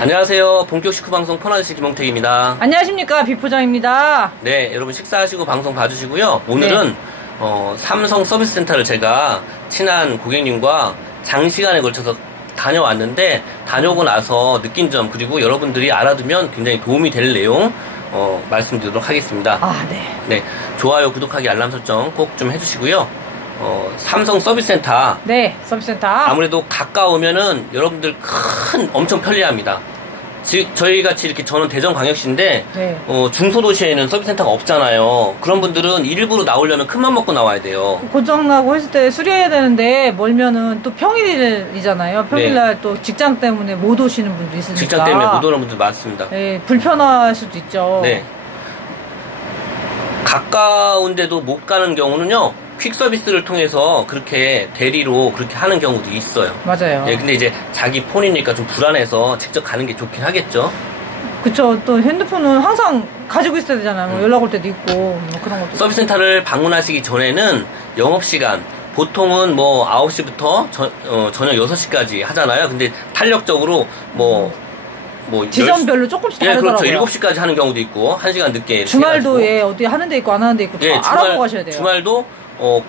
안녕하세요. 본격 식후 방송 폰아저씨 김홍택입니다. 안녕하십니까, 비포장입니다. 네, 여러분 식사하시고 방송 봐주시고요. 오늘은 삼성 서비스 센터를 제가 친한 고객님과 장시간에 걸쳐서 다녀왔는데, 다녀오고 나서 느낀 점, 그리고 여러분들이 알아두면 굉장히 도움이 될 내용 말씀드리도록 하겠습니다. 네. 좋아요, 구독하기, 알람 설정 꼭 좀 해주시고요. 삼성 서비스 센터. 네, 서비스 센터. 아무래도 가까우면은 여러분들 엄청 편리합니다. 저희 같이 이렇게 저는 대전광역시인데, 네. 중소도시에는 서비스 센터가 없잖아요. 그런 분들은 일부러 나오려면 큰맘 먹고 나와야 돼요. 고장나고 했을 때 수리해야 되는데, 멀면은 또 평일이잖아요. 평일날 또 직장 때문에 못 오시는 분도 있으니까. 직장 때문에 못 오는 분들 많습니다. 네, 불편할 수도 있죠. 네. 가까운데도 못 가는 경우는요, 퀵 서비스를 통해서 그렇게 대리로 그렇게 하는 경우도 있어요. 맞아요. 예, 근데 이제 자기 폰이니까 좀 불안해서 직접 가는 게 좋긴 하겠죠. 그쵸. 또 핸드폰은 항상 가지고 있어야 되잖아요. 뭐 연락 올 때도 있고, 뭐 그런 것도. 서비스 센터를 방문하시기 전에는 영업시간, 보통은 뭐 9시부터 저녁 6시까지 하잖아요. 근데 탄력적으로 지점별로 조금씩 다르더라고요. 예, 그렇죠. 7시까지 하는 경우도 있고, 1시간 늦게. 주말도 어디 하는 데 있고 안 하는 데 있고, 예, 알아보고 가셔야 돼요. 주말도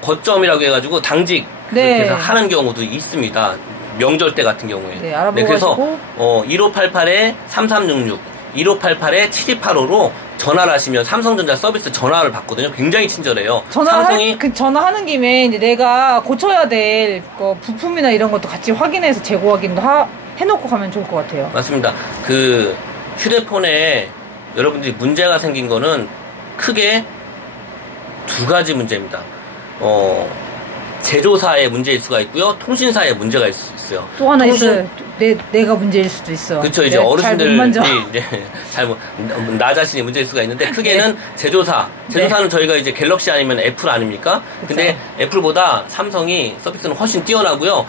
거점이라고 해가지고 당직 그렇게 해서 하는 경우도 있습니다. 명절 때 같은 경우에. 네, 알아보고 그래서 가시고. 1588-3366, 1588-7285로 전화를 하시면 삼성전자 서비스 전화를 받거든요. 굉장히 친절해요. 전화하는 김에 이제 내가 고쳐야 될 부품이나 이런 것도 같이 확인해서 재고 확인도 해놓고 가면 좋을 것 같아요. 맞습니다. 그 휴대폰에 여러분들이 문제가 생긴 거는 크게 두 가지 문제입니다. 제조사의 문제일 수가 있고요. 통신사의 문제가 있을 수 있어요. 또 하나 있어요. 내가 문제일 수도 있어. 그렇죠. 이제 어르신들이 나 자신이 문제일 수가 있는데, 크게는 제조사는 저희가 이제 갤럭시 아니면 애플 아닙니까? 그쵸. 근데 애플보다 삼성이 서비스는 훨씬 뛰어나고요.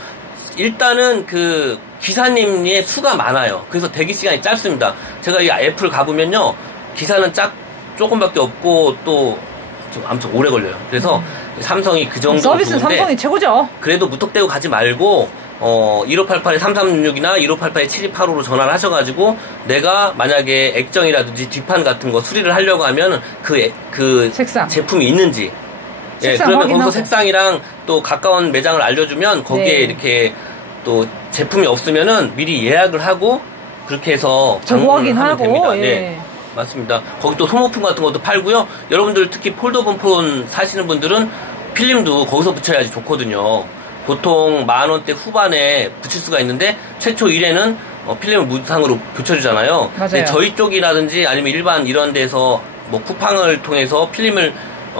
일단은 그 기사님의 수가 많아요. 그래서 대기 시간이 짧습니다. 제가 이 애플 가보면요, 기사는 조금밖에 없고 또 좀 아무튼 오래 걸려요. 그래서 삼성이 그 정도 서비스는 좋은데, 삼성이 최고죠. 그래도 무턱대고 가지 말고 1588-3366이나 1588-7285로 전화를 하셔가지고, 내가 만약에 액정이라든지 뒷판 같은 거 수리를 하려고 하면 그 색상. 제품이 있는지, 예, 그러면 거기서 색상이랑 또 가까운 매장을 알려주면 거기에 이렇게 또 제품이 없으면은 미리 예약을 하고 그렇게 해서 정확히 하면 하고 됩니다. 예. 네, 맞습니다. 거기 또 소모품 같은 것도 팔고요. 여러분들 특히 폴더폰 폰 사시는 분들은 필름도 거기서 붙여야지 좋거든요. 보통 10,000원대 후반에 붙일 수가 있는데, 최초 1회는 필름을 무상으로 붙여주잖아요. 맞아요. 근데 저희 쪽이라든지 아니면 일반 이런 데서 뭐 쿠팡을 통해서 필름을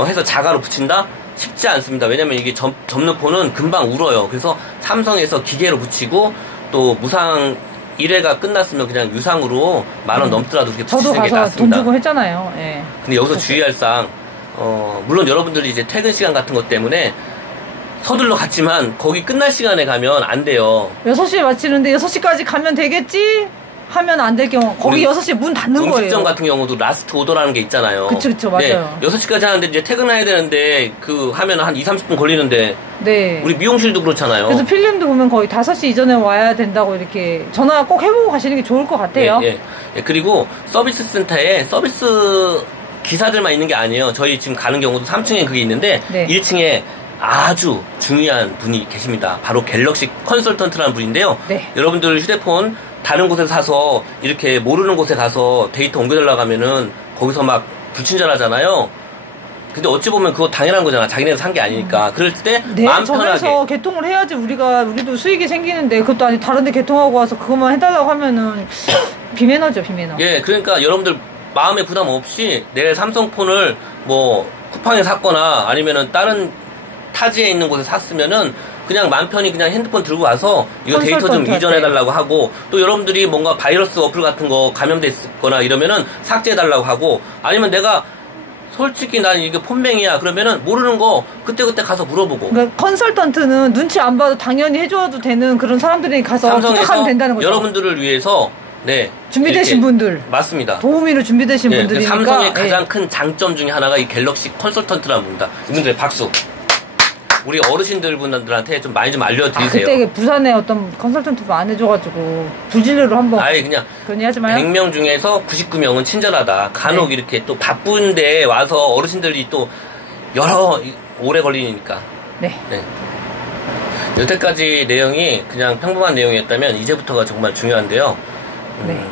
해서 자가로 붙인다? 쉽지 않습니다. 왜냐면 이게 접는 폰은 금방 울어요. 그래서 삼성에서 기계로 붙이고, 또 무상 1회가 끝났으면 그냥 유상으로 10,000원 넘더라도 그렇게 붙이는 게 낫습니다. 저도 가서 돈 주고 했잖아요. 예. 근데 여기서 주의할 사항, 물론 여러분들이 이제 퇴근 시간 같은 것 때문에 서둘러 갔지만 거기 끝날 시간에 가면 안 돼요. 6시에 마치는데 6시까지 가면 되겠지? 하면 안 될 경우, 거기 6시에 문 닫는 거예요. 음식점 같은 경우도 라스트 오더라는 게 있잖아요. 그쵸, 맞아요. 네, 6시까지 하는데 이제 퇴근해야 되는데, 하면 한 20-30분 걸리는데. 네. 우리 미용실도 그렇잖아요. 그래서 필름도 보면 거의 5시 이전에 와야 된다고 이렇게 전화 꼭 해보고 가시는 게 좋을 것 같아요. 예. 그리고 서비스 센터에 서비스 기사들만 있는 게 아니에요. 저희 지금 가는 경우도 3층에 그게 있는데, 1층에 아주 중요한 분이 계십니다. 바로 갤럭시 컨설턴트라는 분인데요. 네. 여러분들 휴대폰 다른 곳에서 사서 이렇게 모르는 곳에 가서 데이터 옮겨달라고 하면은 거기서 막 불친절하잖아요. 근데 어찌 보면 그거 당연한 거잖아. 자기네가 산 게 아니니까. 그럴 때 마음 편하게. 전에서 개통을 해야지 우리도 수익이 생기는데, 그것도 아니 다른 데 개통하고 와서 그것만 해달라고 하면은 비매너죠, 비매너. 예, 그러니까 여러분들 마음에 부담 없이 내 삼성폰을 뭐 쿠팡에 샀거나 아니면은 다른 타지에 있는 곳에 샀으면은 그냥 맘 편히 그냥 핸드폰 들고 와서 이거 데이터 좀 이전해달라고 하고, 또 여러분들이 뭔가 바이러스 어플 같은 거 감염됐거나 이러면은 삭제해달라고 하고, 아니면 내가 솔직히 난 이게 폰맹이야 그러면은 모르는 거 그때그때 가서 물어보고. 그러니까 컨설턴트는 눈치 안 봐도 당연히 해줘도 되는 그런 사람들이 가서 부탁하면 된다는 거죠. 여러분들을 위해서 준비되신 분들. 맞습니다. 도우미로 준비되신 분들이니까. 삼성의 가장 큰 장점 중에 하나가 이 갤럭시 컨설턴트라는 분입니다. 이분들의 박수. 우리 어르신들 분들한테 좀 많이 좀 알려드리세요. 그때 부산에 어떤 컨설턴트 안 해줘가지고 불진료로 한번. 아예 그냥 그런 얘기 하지 마요. 100명 중에서 99명은 친절하다. 간혹 네. 이렇게 또 바쁜데 와서 어르신들이 또 오래 걸리니까. 네. 네. 여태까지 내용이 그냥 평범한 내용이었다면 이제부터가 정말 중요한데요. 네.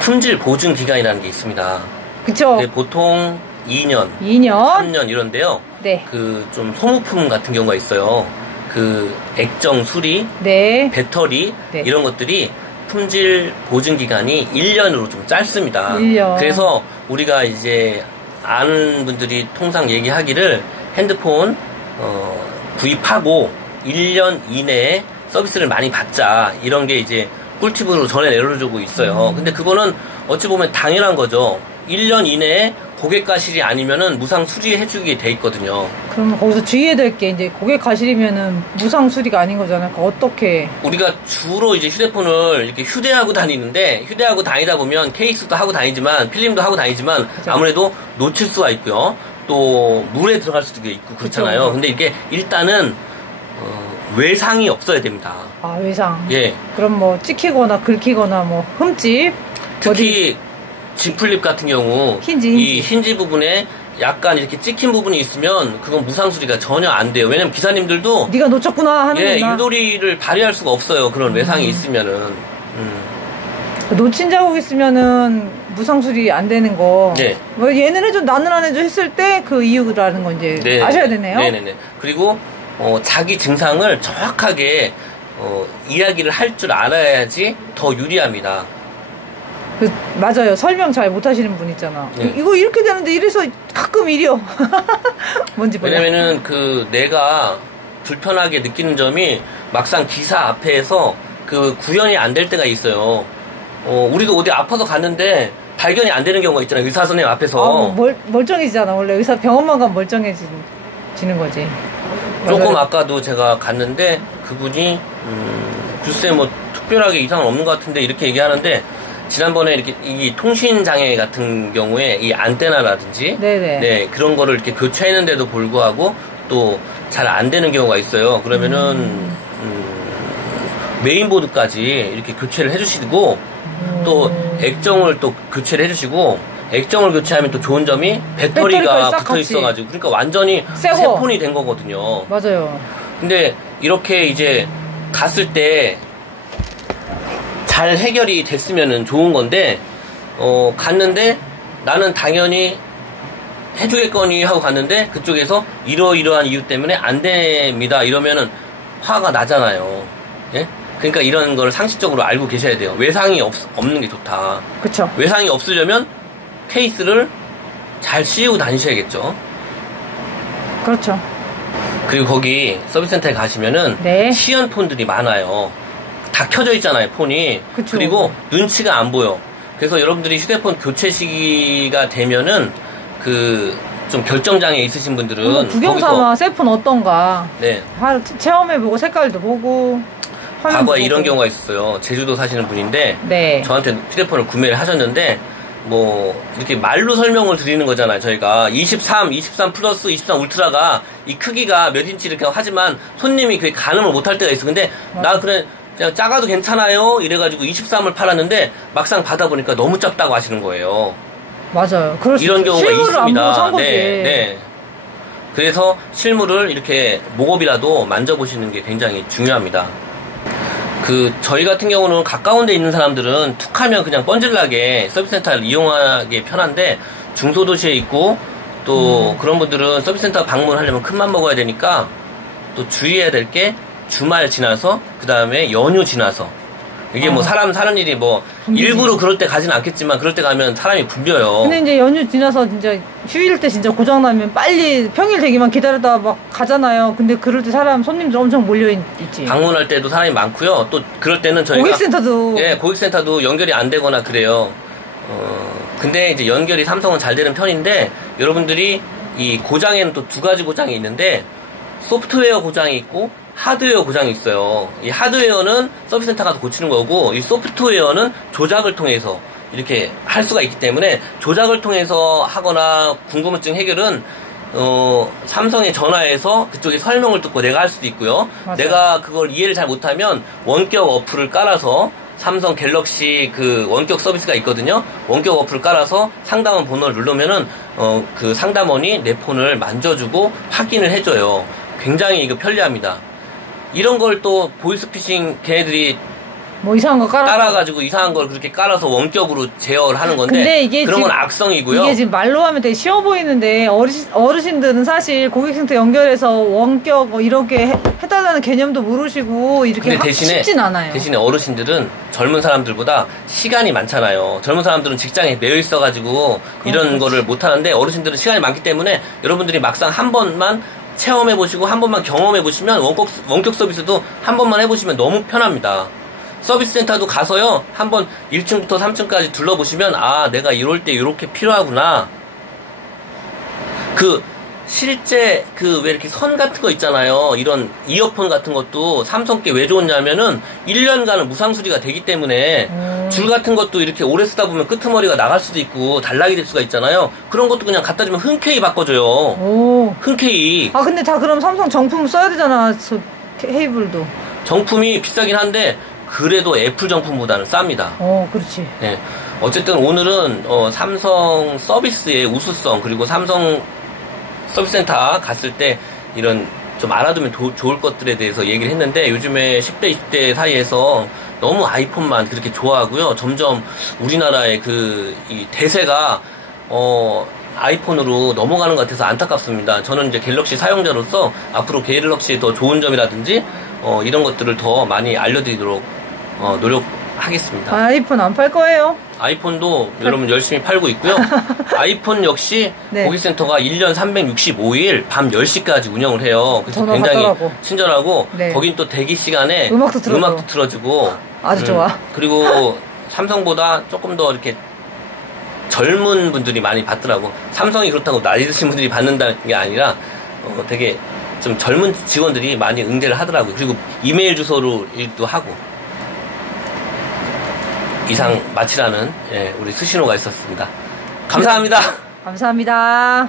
품질 보증 기간이라는 게 있습니다. 그쵸. 보통 2년, 3년 이런데요. 네. 그 좀 소모품 같은 경우가 있어요. 그 액정 수리, 네. 배터리 네. 이런 것들이 품질 보증 기간이 1년으로 좀 짧습니다. 1년. 그래서 우리가 이제 아는 분들이 통상 얘기하기를 핸드폰 구입하고 1년 이내에 서비스를 많이 받자 이런 게 이제 꿀팁으로 전해 내려주고 있어요. 근데 그거는 어찌 보면 당연한 거죠. 1년 이내에 고객 가실이 아니면은 무상 수리해주게 돼 있거든요. 그럼 거기서 주의해야 될 게 이제 고객 가실이면은 무상 수리가 아닌 거잖아요. 그러니까 어떻게? 우리가 주로 이제 휴대폰을 이렇게 휴대하고 다니는데 휴대하고 다니다 보면 케이스도 하고 다니지만 필름도 하고 다니지만 그쵸. 아무래도 놓칠 수가 있고요. 또 물에 들어갈 수도 있고 그렇잖아요. 그쵸. 근데 이게 일단은 외상이 없어야 됩니다. 아, 외상. 예. 그럼 뭐 찍히거나 긁히거나 뭐 흠집. 특히 G 플립 같은 경우 이 힌지 부분에 약간 이렇게 찍힌 부분이 있으면 그건 무상 수리가 전혀 안 돼요. 왜냐면 기사님들도 네가 놓쳤구나 하는 예, 거나. 유도리를 발휘할 수가 없어요. 그런 외상이 있으면은. 놓친 자국 있으면은 무상 수리 안 되는 거. 네. 뭐 얘는 해줘 나는 안 해줘 했을 때 그 이유라는 거 이제 네. 아셔야 되네요. 네네네. 그리고 자기 증상을 정확하게 이야기를 할 줄 알아야지 더 유리합니다. 맞아요. 설명 잘 못하시는 분 있잖아. 네. 이거 이렇게 되는데 이래서 가끔 이려. 뭔지 몰라. 왜냐면은 내가 불편하게 느끼는 점이 막상 기사 앞에서 그 구현이 안 될 때가 있어요. 우리도 어디 아파서 갔는데 발견이 안 되는 경우가 있잖아요. 의사 선생님 앞에서. 멀쩡해지잖아. 원래 의사 병원만 가면 멀쩡해지는 거지. 조금 맞아요. 아까도 제가 갔는데 그분이 글쎄 뭐 특별하게 이상은 없는 것 같은데 이렇게 얘기하는데 지난번에 이렇게 이 통신 장애 같은 경우에 이 안테나라든지 네네. 네 그런 거를 이렇게 교체했는데도 불구하고 또 잘 안 되는 경우가 있어요. 그러면은 메인보드까지 이렇게 교체를 해주시고 또 액정을 또 교체를 해주시고 액정을 교체하면 또 좋은 점이 배터리가 붙어 있어가지고 그러니까 완전히 새 폰이 된 거거든요. 맞아요. 근데 이렇게 이제 갔을 때 잘 해결이 됐으면은 좋은 건데 갔는데 나는 당연히 해주겠거니 하고 갔는데 그쪽에서 이러이러한 이유 때문에 안 됩니다 이러면은 화가 나잖아요. 예? 그러니까 이런 걸 상식적으로 알고 계셔야 돼요. 외상이 없는 게 좋다. 그쵸. 외상이 없으려면 케이스를 잘 씌우고 다니셔야겠죠. 그렇죠. 그리고 거기 서비스센터에 가시면은 네. 시연폰들이 많아요. 다 켜져 있잖아요, 폰이. 그쵸. 그리고 눈치가 안 보여. 그래서 여러분들이 휴대폰 교체 시기가 되면은 좀 결정장애 있으신 분들은 구경삼아 셀폰 어떤가. 네. 체험해보고 색깔도 보고. 과거에 이런 경우가 있었어요. 제주도 사시는 분인데 네. 저한테 휴대폰을 구매를 하셨는데 뭐 이렇게 말로 설명을 드리는 거잖아요. 저희가 23 플러스 23 울트라가 이 크기가 몇 인치 이렇게 하지만 손님이 그게 가늠을 못할 때가 있어. 근데 나 그냥 작아도 괜찮아요 이래가지고 23을 팔았는데 막상 받아보니까 너무 작다고 하시는 거예요. 맞아요. 이런 경우가 있습니다. 네, 네. 그래서 실물을 이렇게 목업이라도 만져보시는 게 굉장히 중요합니다. 저희 같은 경우는 가까운 데 있는 사람들은 툭 하면 그냥 뻔질나게 서비스센터를 이용하기 편한데 중소도시에 있고 또 그런 분들은 서비스센터 방문하려면 큰맘 먹어야 되니까 또 주의해야 될 게 주말 지나서 그 다음에 연휴 지나서 이게 뭐 사람 사는 일이 뭐 일부러 그럴 때 가진 않겠지만 그럴 때 가면 사람이 붐벼요. 근데 이제 연휴 지나서 진짜 휴일 때 진짜 고장나면 빨리 평일 되기만 기다리다가 막 가잖아요. 근데 그럴 때 손님들 엄청 몰려있지. 방문할 때도 사람이 많고요. 또 그럴 때는 저희가 고객센터도 연결이 안 되거나 그래요. 근데 이제 연결이 삼성은 잘 되는 편인데 여러분들이 이 고장에는 또 두 가지 고장이 있는데 소프트웨어 고장이 있고 하드웨어 고장이 있어요. 이 하드웨어는 서비스센터 가서 고치는 거고 이 소프트웨어는 조작을 통해서 이렇게 할 수가 있기 때문에 조작을 통해서 하거나 궁금증 해결은 삼성에 전화해서 그쪽에 설명을 듣고 내가 할 수도 있고요. 맞아요. 내가 그걸 이해를 잘 못하면 원격 어플을 깔아서 삼성 갤럭시 그 원격 서비스가 있거든요. 원격 어플을 깔아서 상담원 번호를 누르면은 그 상담원이 내 폰을 만져주고 확인을 해줘요. 굉장히 이거 편리합니다. 이런 걸 또 보이스피싱 걔네들이 뭐 이상한 거 깔아가지고 이상한 걸 그렇게 깔아서 원격으로 제어를 하는 건데 근데 이게 그런 건 지금, 악성이고요. 이게 지금 말로 하면 되게 쉬워 보이는데 어르신들은 사실 고객센터 연결해서 원격 뭐 이렇게 해달라는 개념도 모르시고 이렇게 근데 쉽진 않아요. 대신에 어르신들은 젊은 사람들보다 시간이 많잖아요. 젊은 사람들은 직장에 매여 있어가지고 이런 거를 못하는데 어르신들은 시간이 많기 때문에 여러분들이 막상 한 번만 체험해보시고 한 번만 경험해보시면 원격 서비스도 한 번만 해보시면 너무 편합니다. 서비스 센터도 가서요, 한번 1층부터 3층까지 둘러보시면, 아, 내가 이럴 때 이렇게 필요하구나. 실제, 왜 이렇게 선 같은 거 있잖아요. 이런 이어폰 같은 것도 삼성께 왜 좋냐면은, 1년간은 무상수리가 되기 때문에, 줄 같은 것도 이렇게 오래 쓰다 보면 끄트머리가 나갈 수도 있고, 단락이 될 수가 있잖아요. 그런 것도 그냥 갖다 주면 흔쾌히 바꿔줘요. 오. 흔쾌히. 아, 근데 다 그럼 삼성 정품 써야 되잖아, 저 케이블도. 정품이 비싸긴 한데, 그래도 애플 정품보다는 쌉니다. 그렇지. 네. 어쨌든 오늘은 삼성 서비스의 우수성 그리고 삼성 서비스센터 갔을 때 이런 좀 알아두면 좋을 것들에 대해서 얘기를 했는데 요즘에 10대, 20대 사이에서 너무 아이폰만 그렇게 좋아하고요. 점점 우리나라의 이 대세가 아이폰으로 넘어가는 것 같아서 안타깝습니다. 저는 이제 갤럭시 사용자로서 앞으로 갤럭시의 더 좋은 점이라든지 이런 것들을 더 많이 알려드리도록 노력하겠습니다. 아이폰 안 팔 거예요? 아이폰도 여러분 열심히 팔고 있고요. 아이폰 역시 네. 고객센터가 1년 365일 밤 10시까지 운영을 해요. 그래서 굉장히 받더라고. 친절하고 네. 거긴 또 대기 시간에 음악도 틀어주고 아주 좋아. 그리고 삼성보다 조금 더 이렇게 젊은 분들이 많이 받더라고. 삼성이 그렇다고 나이 드신 분들이 받는다는 게 아니라 되게 좀 젊은 직원들이 많이 응대를 하더라고요. 그리고 이메일 주소로 일도 하고. 이상 마치라는 우리 수신호가 있었습니다. 감사합니다. 감사합니다.